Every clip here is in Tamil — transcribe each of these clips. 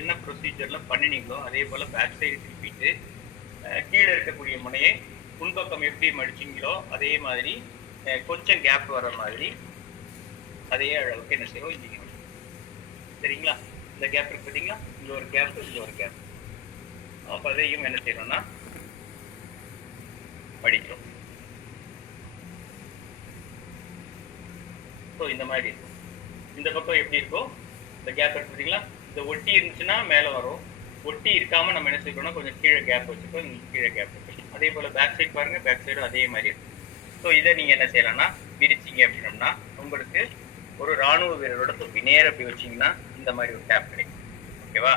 என்ன ப்ரொசீஜரில் பண்ணினீங்களோ அதே போல் பேக் சைடு திருப்பிட்டு கீழே இருக்கக்கூடிய முனையை முன்பக்கம் எப்படி மடிச்சிங்களோ அதே மாதிரி கொஞ்சம் கேப் வர மாதிரி அதே அளவுக்கு என்ன செய்வோம் இங்கே சரிங்களா. இந்த கேப் இருக்கு பார்த்தீங்களா, இங்கே ஒரு கேப் இங்கே ஒரு கேப். அப்போ அதையும் என்ன செய்யணும்னா மடிக்கிறோம். ஸோ இந்த மாதிரி இருக்கும். இந்த பக்கம் எப்படி இருக்கும், இந்த கேப் இருக்கு பார்த்தீங்களா, இந்த ஒட்டி இருந்துச்சுன்னா மேலே வரும், ஒட்டி இருக்காமல் நம்ம என்ன செய்யணும்னா கொஞ்சம் கீழே கேப் வச்சுக்கோ, கீழே கேப் வச்சுக்கணும். அதே போல் பேக் சைடு பாருங்கள், பேக் சைடும் அதே மாதிரி இருக்கும். ஸோ இதை நீங்கள் என்ன செய்யலாம்னா விரிச்சிங்க அப்படின்னோம்னா உங்களுக்கு ஒரு இராணுவ வீரரோட தொப்பி நேரம் அப்படி வச்சிங்கன்னா இந்த மாதிரி ஒரு கேப் கிடைக்கும். ஓகேவா,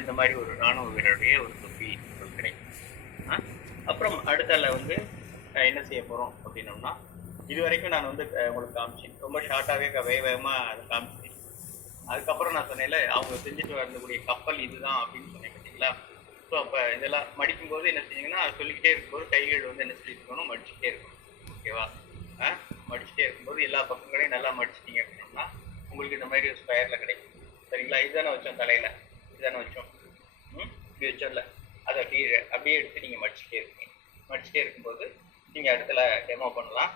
இந்த மாதிரி ஒரு இராணுவ வீரருடைய ஒரு தொப்பி கிடைக்கும். அப்புறம் அடுத்தால வந்து என்ன செய்ய போகிறோம் அப்படின்னோம்னா இது வரைக்கும் நான் வந்து உங்களுக்கு காமிச்சேன், ரொம்ப ஷார்ட்டாகவே வேகமாக அதை காமிச்சேன். அதுக்கப்புறம் நான் சொன்னேன்ல அவங்க செஞ்சுட்டு வரக்கூடிய கப்பல் இதுதான் அப்படின்னு சொன்னேன் பார்த்தீங்களா. ஸோ அப்போ இதெல்லாம் மடிக்கும்போது என்ன செஞ்சீங்கன்னா சொல்லிக்கிட்டே இருக்கும்போது கைகள் வந்து என்ன சொல்லியிருக்கணும், மடிச்சுட்டே இருக்கணும். ஓகேவா, மடிச்சுட்டே இருக்கும்போது எல்லா பக்கங்களையும் நல்லா மடிச்சிட்டிங்க அப்படின்னோம்னா உங்களுக்கு இந்த மாதிரி ஒரு ஸ்கொயரில் கிடைக்கும். சரிங்களா, இதுதானே வச்சோம் தலையில், இதுதானே வச்சோம், இப்படி வச்சோம்ல, அதை அப்படியே எடுத்து நீங்கள் மடிச்சுட்டே இருக்கீங்க. மடிச்சுட்டே இருக்கும்போது நீங்கள் இடத்துல டெமோ பண்ணலாம்.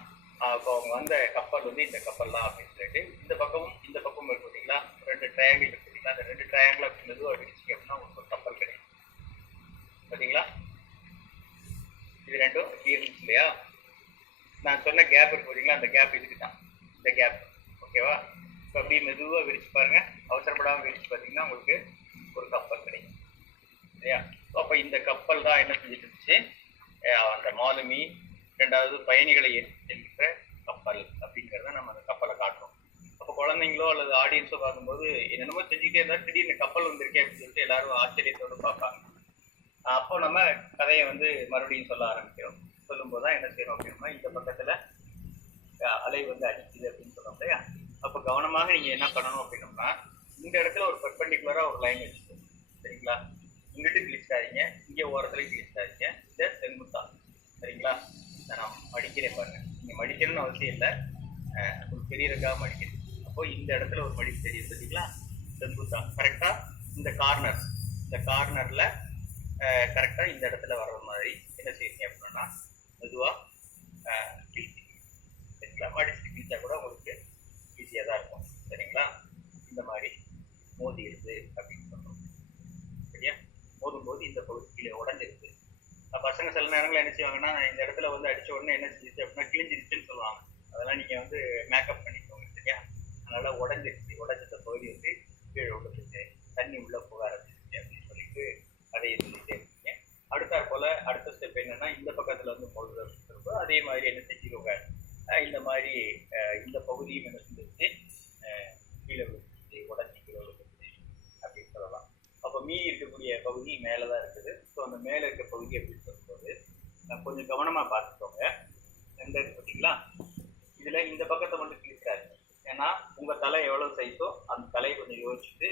அப்போ அவங்க வந்த கப்பல் வந்து இந்த கப்பல் தான் அப்படின்னு சொல்லிட்டு இந்த பக்கமும் இந்த பக்கமும் இருக்கு பார்த்தீங்களா, 2 ட்ரையாங்கிள் இருக்கு பார்த்தீங்களா, அந்த 2 ட்ரையாங்கிள் அப்படி மெதுவாக விரிச்சிங்க அப்படின்னா உங்களுக்கு ஒரு கப்பல் கிடைக்கும். பார்த்தீங்களா, இது ரெண்டும் இருந்துச்சு இல்லையா. நான் சொன்ன கேப் இருக்கு பார்த்தீங்களா, அந்த கேப் இதுக்கு தான், இந்த கேப். ஓகேவா, இப்போ அப்படியே மெதுவாக விரிச்சு பாருங்க, அவசரப்படாமல் விரிச்சு பார்த்தீங்கன்னா உங்களுக்கு ஒரு கப்பல் கிடைக்கும் இல்லையா. அப்போ இந்த கப்பல் தான் என்ன செஞ்சுட்டு இருந்துச்சு, அந்த மாலுமி 2வது பயணிகளை ஏற்றுகின்ற கப்பல் அப்படிங்கிறத நம்ம அந்த கப்பலை காட்டுறோம். அப்போ குழந்தைங்களோ அல்லது ஆடியன்ஸோ பார்க்கும்போது என்னென்னமோ செஞ்சுக்கிட்டே இருந்தால் திடீர்னு கப்பல் வந்திருக்கே அப்படின்னு சொல்லிட்டு எல்லாரும் ஆச்சரியத்தோடு பார்ப்பாங்க. அப்போ நம்ம கதையை வந்து மறுபடியும் சொல்ல ஆரம்பிக்கிறோம். சொல்லும்போது தான் என்ன செய்யணும் அப்படின்னா இந்த பக்கத்தில் அலை வந்து அடிக்குது அப்படின்னு சொல்லுவோம் இல்லையா. அப்போ கவனமாக நீங்கள் என்ன பண்ணணும் அப்படின்னோம்னா இந்த இடத்துல ஒரு பெர்பெண்டிகுலராக ஒரு லைன் வச்சுக்கோங்க. சரிங்களா, இங்கிட்டு கிழிச்சாதீங்க, இங்கே ஓரத்துலையும் கிழிச்சாதீங்க, இதை செங்குத்தா. சரிங்களா, நான் மடிக்கிறேன் பாருங்க, நீங்கள் மடிக்கணும்னு அவசியம் இல்லை, உங்களுக்கு தெரியறதுக்காக மடிக்கிறேன். அப்போ இந்த இடத்துல ஒரு மடிப்பு தெரியுது பார்த்தீங்களா, செங்குத்தா கரெக்டாக இந்த கார்னரில் கரெக்டாக இந்த இடத்துல வர்ற மாதிரி என்ன செய்யுங்க அப்படின்னா மெதுவாக கிழிச்சிங்க. சரிங்களா, மடிச்சு கிழிச்சா கூட உங்களுக்கு ஈஸியாக தான் இருக்கும். சரிங்களா, இந்த மாதிரி மோதி இருக்குது அப்படின்னு சொல்கிறோம். சரியா, மோதும்போது இந்த பகுதி கீழே உடஞ்சிருக்கு. பசங்க சில நேரங்களில் என்ன செய்வாங்கன்னா இந்த இடத்துல வந்து அடித்த உடனே என்ன செஞ்சிச்சு அப்படின்னா கிழிஞ்சிருச்சுன்னு சொல்லுவாங்க. அதெல்லாம் நீங்கள் வந்து மேக்கப் பண்ணிக்கோங்க. சரியா, அதனால் உடஞ்சிருச்சு, உடஞ்ச பகுதி வந்து கீழே விழுந்துருச்சு, தண்ணி உள்ளே போக ஆரம்பிச்சிருச்சு அப்படின்னு சொல்லிட்டு அதையே சொல்லிட்டே இருக்கீங்க. அடுத்தாற் போல் அடுத்த ஸ்டெப் என்னன்னா இந்த பக்கத்தில் வந்து மோதுதல் இருக்கும். அதே மாதிரி என்ன செஞ்சுக்கோங்க, இந்த மாதிரி இந்த பகுதியும் என்ன செஞ்சிருச்சு, கீழே விழுந்துருச்சு, உடஞ்சி கீழே விழுந்துருச்சு அப்படின்னு சொல்லலாம். அப்போ மீதி இருக்கக்கூடிய பகுதி மேலே தான் இருக்குது. ஸோ அந்த மேலே இருக்க பகுதி அப்படின்னு சொல்லும்போது கொஞ்சம் கவனமாக பார்த்துக்கோங்க. எந்த இருக்கு பார்த்தீங்களா, இதில் இந்த பக்கத்தை மட்டும் கிழிக்காது. ஏன்னா உங்கள் தலை எவ்வளோ சைஸோ அந்த தலையை கொஞ்சம் யோசிச்சுட்டு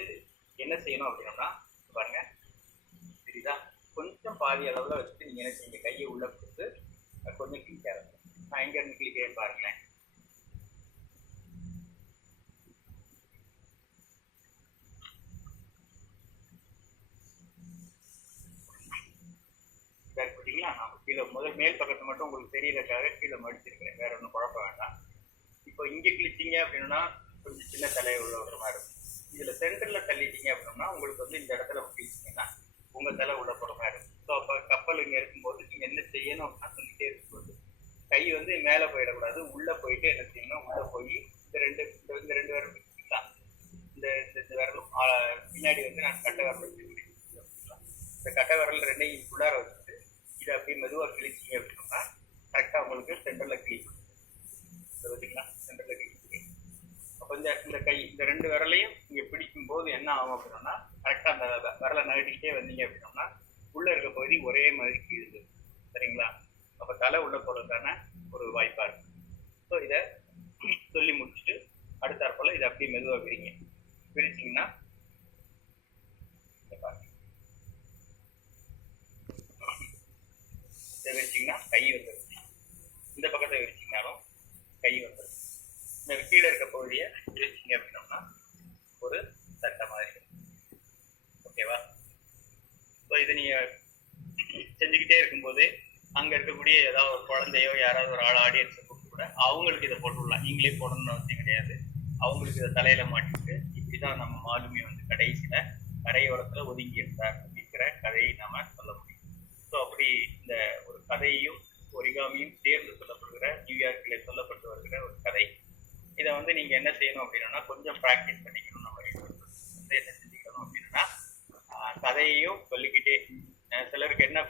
என்ன செய்யணும் அப்படின்னா பாருங்க, சரிதா, கொஞ்சம் பாதி அளவில் வச்சுட்டு நீங்கள் என்ன செய்யுங்க, கையை உள்ள கொடுத்து கொஞ்சம் கிழிக்க ஆரம்பிங்க. நான் எங்கேருந்து கிழிக்கிறேன்னு பாருங்களேன். பார்த்தீங்களா, நான் கீழே முதல் மேல் பக்கத்தை மட்டும் உங்களுக்கு தெரியறதுக்காக கீழே மடிச்சிருக்கிறேன், வேற ஒன்றும் குழப்பம் வேண்டாம். இப்போ இங்கே கிழிச்சிங்க அப்படின்னா கொஞ்சம் சின்ன தலையை உள்ள விடுற மாதிரி இருக்கும். இதில் சென்டரில் தள்ளிட்டீங்க அப்படின்னா உங்களுக்கு வந்து இந்த இடத்துல கிழிச்சிங்கன்னா உங்கள் தலை உள்ள போகிற மாதிரி இருக்கும். ஸோ அப்போ கப்பல் இங்கே இருக்கும்போது நீங்கள் என்ன செய்யணும் அப்படின்னா சொல்லிட்டே இருக்கும்போது கை வந்து மேலே போயிடக்கூடாது, உள்ளே போயிட்டு என்ன செய்யணும், உள்ளே போய் இந்த ரெண்டு விரலும் வச்சுக்கலாம். இந்த விரலும் பின்னாடி வந்து நான் கட்டை விரல் வச்சுருக்கேன். இந்த கட்டை விரல் ரெண்டையும் உள்ளார வச்சுட்டு இதை அப்படியே மெதுவாக கிழிச்சிங்க அப்படின்னா கரெக்டாக உங்களுக்கு சென்டரில் கிழிக்கும். பார்த்தீங்களா, சென்டரில் கிழிச்சிங்க. அப்போ இந்த கை இந்த 2 விரலையும் இங்கே பிடிக்கும் போது என்ன ஆகும் அப்படின்னா கரெக்டாக அந்த விரலை நகட்டிக்கிட்டே வந்தீங்க அப்படின்னா உள்ளே இருக்க பகுதி ஒரே மாதிரி கீழுது. சரிங்களா, அப்போ தலை உள்ளே போகிறதுக்கான ஒரு வாய்ப்பாக இருக்கு. ஸோ இதை சொல்லி முடிச்சுட்டு அடுத்தாற்போல் இதை அப்படியே மெதுவாக விரிங்க. விரிச்சிங்கன்னா இதை விரிச்சிங்கன்னா கை வந்துருச்சு, இந்த பக்கத்தை விரிச்சிங்கனாலும் கை வந்துருச்சு. இந்த கீழே இருக்க பகுதியை விரிச்சிங்க அப்படின்னோம்னா ஒரு சட்டை மாதிரி. ஓகேவா? ஸோ இது நீங்க செஞ்சுக்கிட்டே இருக்கும்போது அங்க இருக்கக்கூடிய ஏதாவது ஒரு குழந்தையோ யாராவது ஒரு ஆள் ஆடியன்ஸை கூப்பிட்டு கூட அவங்களுக்கு இதை போட்டு விடலாம். நீங்களே போடணும்னு அவசியம் கிடையாது. அவங்களுக்கு இதை தலையில மாட்டிட்டு இப்படிதான் நம்ம மாலுமி வந்து கடைசியில கரையோரத்துல ஒதுங்கி இருந்தார் அப்படிங்கிற கதையை நாம சொல்ல முடியும். ஸோ அப்படி இந்த ஒரு கதையையும் ஒரிகாமியும் சேர்ந்து சொல்லப்படுகிற நியூயார்க்கில் சொல்லப்பட்டு வருகிற ஒரு கதை. இதை வந்து நீங்க என்ன செய்யணும் அப்படின்னா கொஞ்சம் ப்ராக்டிஸ் பண்ணிக்கணும். நம்ம வந்து என்ன செஞ்சுக்கணும் அப்படின்னா கதையையும் சொல்லிக்கிட்டே சிலருக்கு என்ன